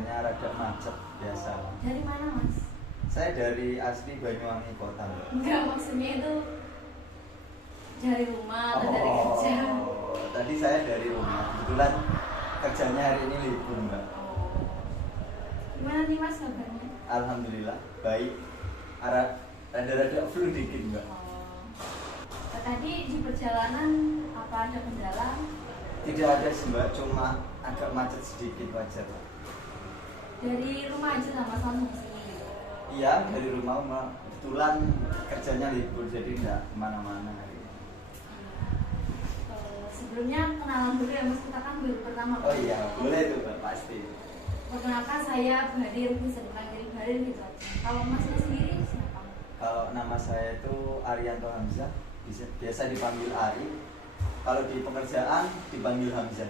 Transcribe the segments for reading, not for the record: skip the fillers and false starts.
kerjanya rada macet biasa. Dari mana Mas? Saya dari asli Banyuwangi kota. Enggak, maksudnya itu dari rumah atau dari kerja? Tadi saya dari rumah. Kebetulan kerjanya hari ini libur, Mbak. Gimana nih Mas kabarnya? Alhamdulillah baik. Rada-rada flu dikit, Mbak. Tadi di perjalanan apa ada kendala? Tidak ada sih, Mbak, cuma agak macet sedikit wajar. Dari rumah aja sama langsung sini gitu? Iya, dari rumah, Mbak. Kebetulan kerjanya libur jadi nggak kemana-mana hari ini. Sebelumnya kenalan dulu ya Mas, kita kan baru pertama. Oh iya, boleh tuh, Mbak, pasti. Perkenalkan saya Badir, bisa dipanggil Badir gitu aja. Kalau Masnya sendiri siapa? Kalau nama saya itu Arianto Hamzah, biasa dipanggil Ari. Kalau di pekerjaan dipanggil Hamzah.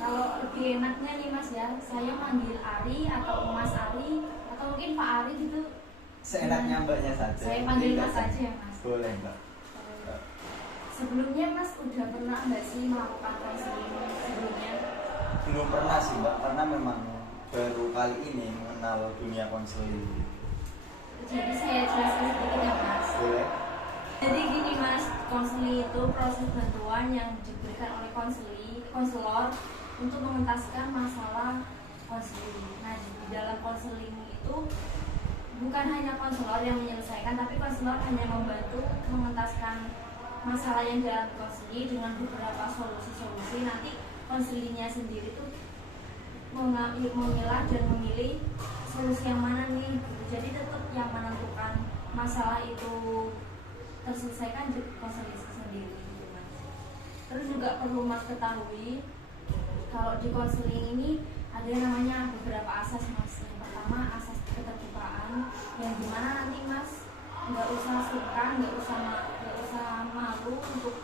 Kalau lebih enaknya nih Mas ya, saya manggil Ari atau Mas Ari atau mungkin Pak Ari gitu. Seenaknya Mbaknya saja. Saya panggil Mas aja ya Mas. Boleh, Mbak. Sebelumnya Mas udah pernah nggak sih melakukan konseling sebelumnya? Belum pernah sih, Mbak, karena memang baru kali ini mengenal dunia konseling. Jadi saya jelaskan sedikit ya Mas. Boleh. Jadi gini Mas, konseling itu proses bantuan yang diberikan oleh konselor untuk mengentaskan masalah konseling. Nah di dalam konseling itu bukan hanya konselor yang menyelesaikan, tapi konselor hanya membantu mengentaskan masalah yang dialami konseling dengan beberapa solusi-solusi. Nanti konselingnya sendiri tuh memilah dan memilih solusi yang mana nih gitu. Jadi tetap yang menentukan masalah itu terselesaikan konseling sendiri gitu, Mas. Terus juga perlu Mas ketahui kalau di konseling ini ada yang namanya beberapa asas Mas. Yang pertama asas keterbukaan, yang dimana nanti Mas nggak usah sungkan, nggak usah malu untuk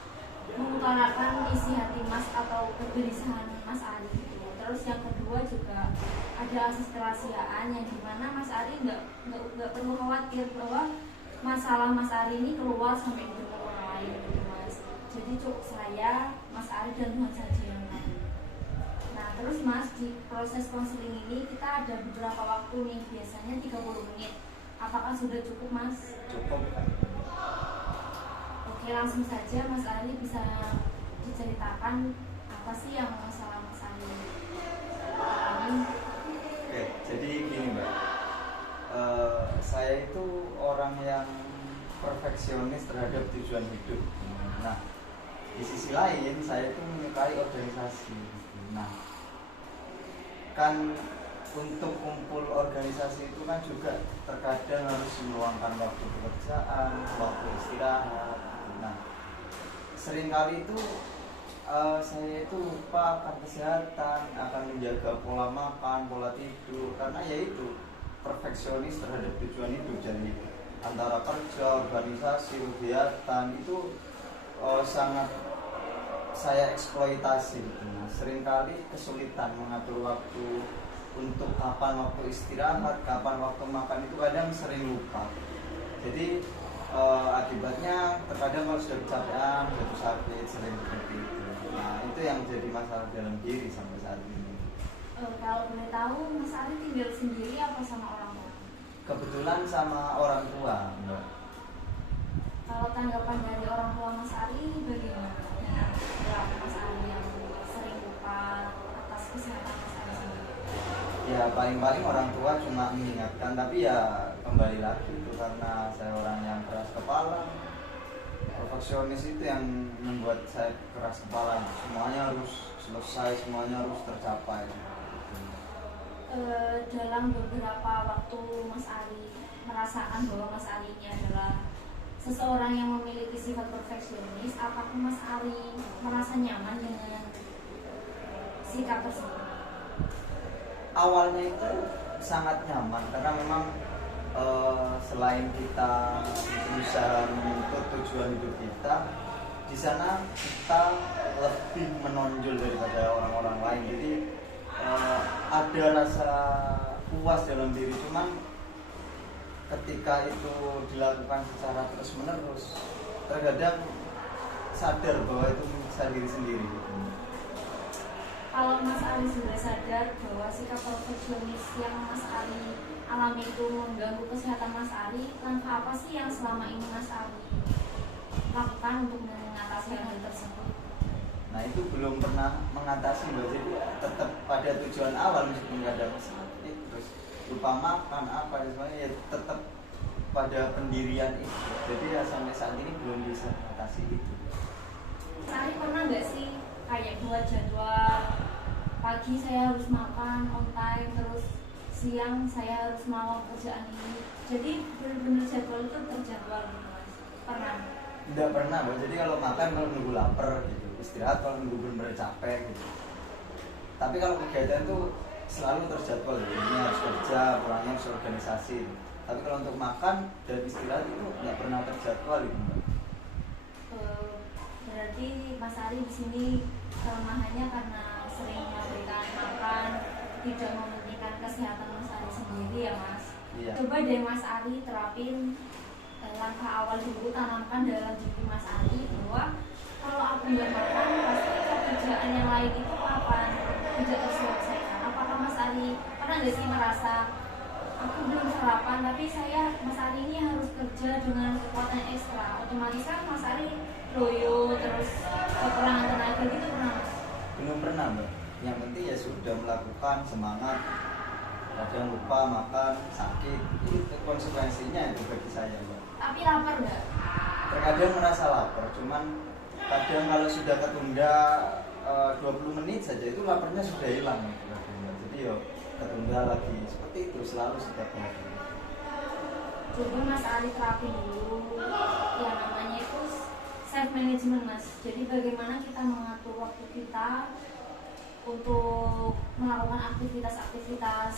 mengutarakan isi hati Mas atau kegelisahan Mas Ari gitu. Terus yang kedua juga ada asas kerahasiaan yang dimana Mas Ari nggak perlu khawatir bahwa masalah Mas Ari ini keluar sampai ke orang lain gitu Mas. Jadi cukup saya, Mas Ari dan Tuhan saja yang tahu. Nah terus Mas, di proses konseling ini kita ada beberapa waktu nih, biasanya 30 menit. Apakah sudah cukup Mas? Cukup. Oke, langsung saja Mas Ari bisa diceritakan apa sih yang masalah Mas Ari alami? Oke, jadi gini, Mbak. Saya itu orang yang perfeksionis terhadap tujuan hidup. Nah, di sisi lain saya itu menyukai organisasi. Nah, kan untuk kumpul organisasi itu kan juga terkadang harus meluangkan waktu pekerjaan, waktu istirahat. Nah, seringkali itu saya itu lupa akan kesehatan, akan menjaga pola makan, pola tidur, karena yaitu perfeksionis terhadap tujuan hidup. Jadi antara kerja, organisasi, kegiatan itu sangat saya eksploitasi. Seringkali kesulitan mengatur waktu untuk kapan waktu istirahat, kapan waktu makan, itu kadang sering lupa. Jadi akibatnya terkadang kalau sudah kecapean, jatuh sakit, sering seperti itu. Nah itu yang jadi masalah dalam diri sampai saat ini. Kalau boleh tahu Mas Ari tinggal sendiri apa sama orang tua? Kebetulan sama orang tua, Mbak. Kalau tanggapan dari orang tua Mas Ari bagaimana? Dengan perilaku Mas Ari yang sering lupa atas kesehatan Mas Ari sendiri? Ya paling-paling orang tua cuma mengingatkan, tapi ya kembali lagi itu karena saya orang yang keras kepala, perfeksionis itu yang membuat saya keras kepala. Semuanya harus selesai, semuanya harus tercapai. Dalam beberapa waktu Mas Ari merasakan bahwa Mas Ari ini adalah seseorang yang memiliki sifat perfeksionis, apakah Mas Ari merasa nyaman dengan sikap tersebut? Awalnya itu sangat nyaman karena memang selain kita berusaha menuntut tujuan hidup kita, di sana kita lebih menonjol daripada orang-orang lain. Jadi ada rasa puas dalam diri, cuman ketika itu dilakukan secara terus menerus terkadang sadar bahwa itu menyiksa diri sendiri. kalau Mas Ali sudah sadar bahwa sikap perfeksionis yang Mas Ali alami itu mengganggu kesehatan Mas Ali, langkah apa sih yang selama ini Mas Ali lakukan untuk mengatasi hal tersebut? Nah itu belum pernah mengatasi Mbak, jadi tetap pada tujuan awal meskipun nggak ada sakit terus lupa makan apa semuanya ya tetap pada pendirian itu. Jadi ya sampai saat ini belum bisa mengatasi itu. Mas Ali pernah nggak sih kayak buat jadwal pagi saya harus makan on time, terus siang saya harus melakukan kerjaan ini, jadi benar-benar jadwal itu terjadwal gitu Mas? Pernah? Tidak pernah Mbak, jadi kalau makan kalau nunggu lapar gitu, istirahat kalau nunggu benar-benar capek gitu. Tapi kalau kegiatan itu selalu terjadwal gitu. Ini harus kerja, pulangnya harus organisasi gitu. Tapi kalau untuk makan dan istirahat itu nggak pernah terjadwal gitu Mbak. Berarti Mas Ari di sini kelemahannya karena sering memberikan makan, tidak mementingkan kesehatan Mas Ari sendiri ya Mas. Iya. Coba deh Mas Ari terapin langkah awal dulu, tanamkan dalam diri Mas Ari bahwa kalau aku nggak makan pasti pekerjaan yang lain itu kapan tidak terselesaikan. Apakah Mas Ari pernah nggak sih merasa aku belum sarapan tapi Mas Ari ini harus kerja dengan kekuatan ekstra, otomatis kan Mas Ari loyo terus kekurangan tenaga gitu, pernah Mas? Belum pernah Mbak. Yang penting ya sudah melakukan, semangat. Kadang lupa makan, sakit, itu konsekuensinya itu bagi saya Mbak. Tapi lapar nggak? Terkadang merasa lapar, cuman kadang kalau sudah ketunda 20 menit saja itu laparnya sudah hilang gitu, Mbak. Jadi yo ketunda lagi, seperti itu selalu setiap hari. Coba Mas Ari terapin dulu yang namanya itu self management Mas. Jadi bagaimana kita mengatur waktu kita untuk melakukan aktivitas-aktivitas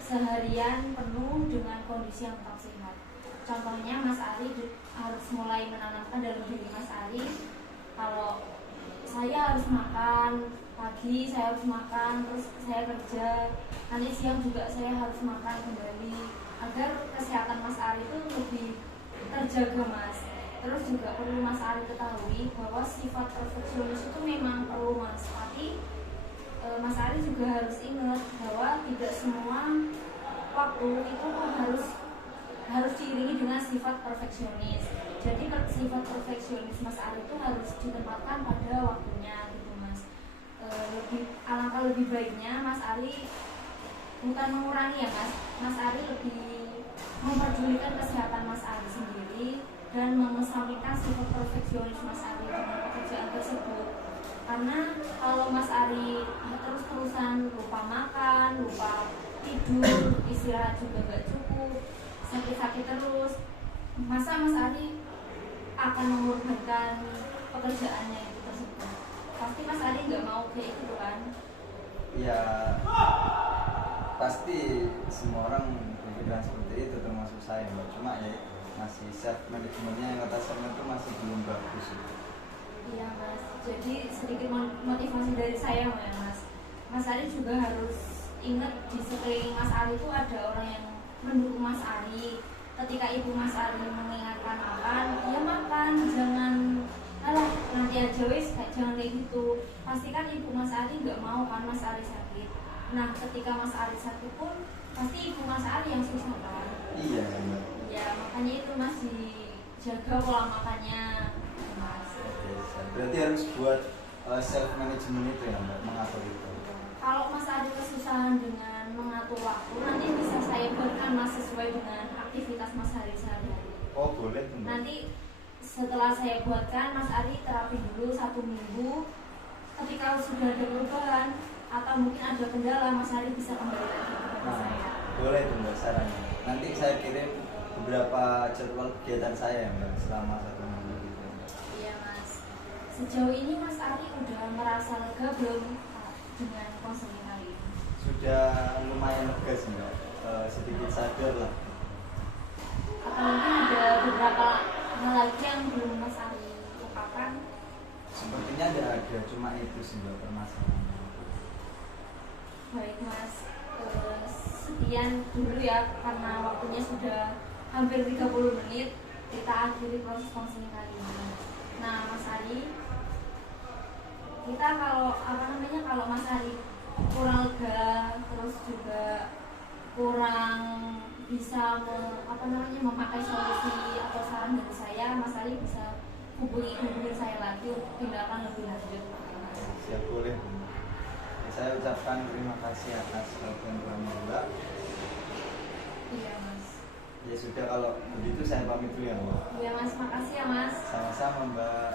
seharian penuh dengan kondisi yang tetap sehat. Contohnya Mas Ari harus mulai menanamkan dalam diri Mas Ari kalau saya harus makan pagi, saya harus makan, terus saya kerja, nanti siang juga saya harus makan kembali agar kesehatan Mas Ari itu lebih terjaga Mas. Terus juga perlu Mas Ari ketahui bahwa sifat perfeksionis itu memang perlu Mas, tapi Mas Ari juga harus ingat bahwa tidak semua waktu itu harus diiringi dengan sifat perfeksionis. Jadi sifat perfeksionis Mas Ari itu harus ditempatkan pada waktunya gitu Mas. Alangkah lebih baiknya Mas Ari bukan mengurangi ya Mas Ari lebih memperdulikan kesehatan Mas Ari sendiri dan mengesampingkan sifat perfeksionis Mas Ari dengan pekerjaan tersebut. Karena kalau Mas Ari terus-terusan lupa makan, lupa tidur, istirahat juga gak cukup, sakit-sakit terus, masa Mas Ari akan mengorbankan pekerjaannya itu tersebut? Pasti Mas Ari nggak mau kayak gitu kan? Ya pasti semua orang berpikiran seperti itu termasuk saya Mbak. Cuma ya masih self managementnya yang kata saya itu masih belum bagus gitu. Iya Mas, jadi sedikit motivasi dari saya ya Mas. Mas Ari juga harus ingat di sekeliling Mas Ari itu ada orang yang mendukung Mas Ari. Ketika ibu Mas Ari mengingatkan makan, ya makan, jangan alah nanti aja wis, jangan kayak gitu. Pastikan ibu Mas Ari nggak mau kan Mas Ari sakit. Nah ketika Mas Ari sakit pun pasti ibu Mas Ari yang susah kan. Iya Mbak. Ya makanya itu Mas dijaga pola makannya Mas. Berarti harus buat self management itu ya Mbak, mengatur itu. Kalau Mas ada kesusahan dengan mengatur waktu, nanti bisa saya buatkan Mas sesuai dengan aktivitas Mas hari sehari-hari. Oh boleh tuh Mbak. Nanti setelah saya buatkan, Mas Ari terapi dulu 1 minggu. Ketika sudah ada perubahan atau mungkin ada kendala, Mas Ari bisa kembali lagi kepada saya. Boleh tuh Mbak sarannya. Nanti saya kirim beberapa jadwal kegiatan saya ya Mbak selama 1 minggu gitu. Iya Mas. Sejauh ini Mas Ari udah merasa lega belum dengan konseling kali ini? Sudah lumayan lega sih Mbak, sedikit sadar lah. Atau mungkin ada beberapa hal lagi yang belum Mas Ari lupakan? Sepertinya ada, cuma itu sih Mbak permasalahannya. Baik Mas, sekian dulu ya karena waktunya sudah hampir 30 menit. Kita akhiri proses konseling kali ini. Nah Mas Ari, kita kalau Mas Mas Ari kurang lega, terus juga kurang bisa memakai solusi atau saran dari saya, Mas Ari bisa hubungi saya lagi untuk tindakan lebih lanjut. Siap, boleh. Ya, saya ucapkan terima kasih atas bantuan Mbak. Iya Mas. Ya sudah, kalau begitu saya pamit dulu ya Mbak. Iya Mas, makasih ya Mas. Sama-sama Mbak.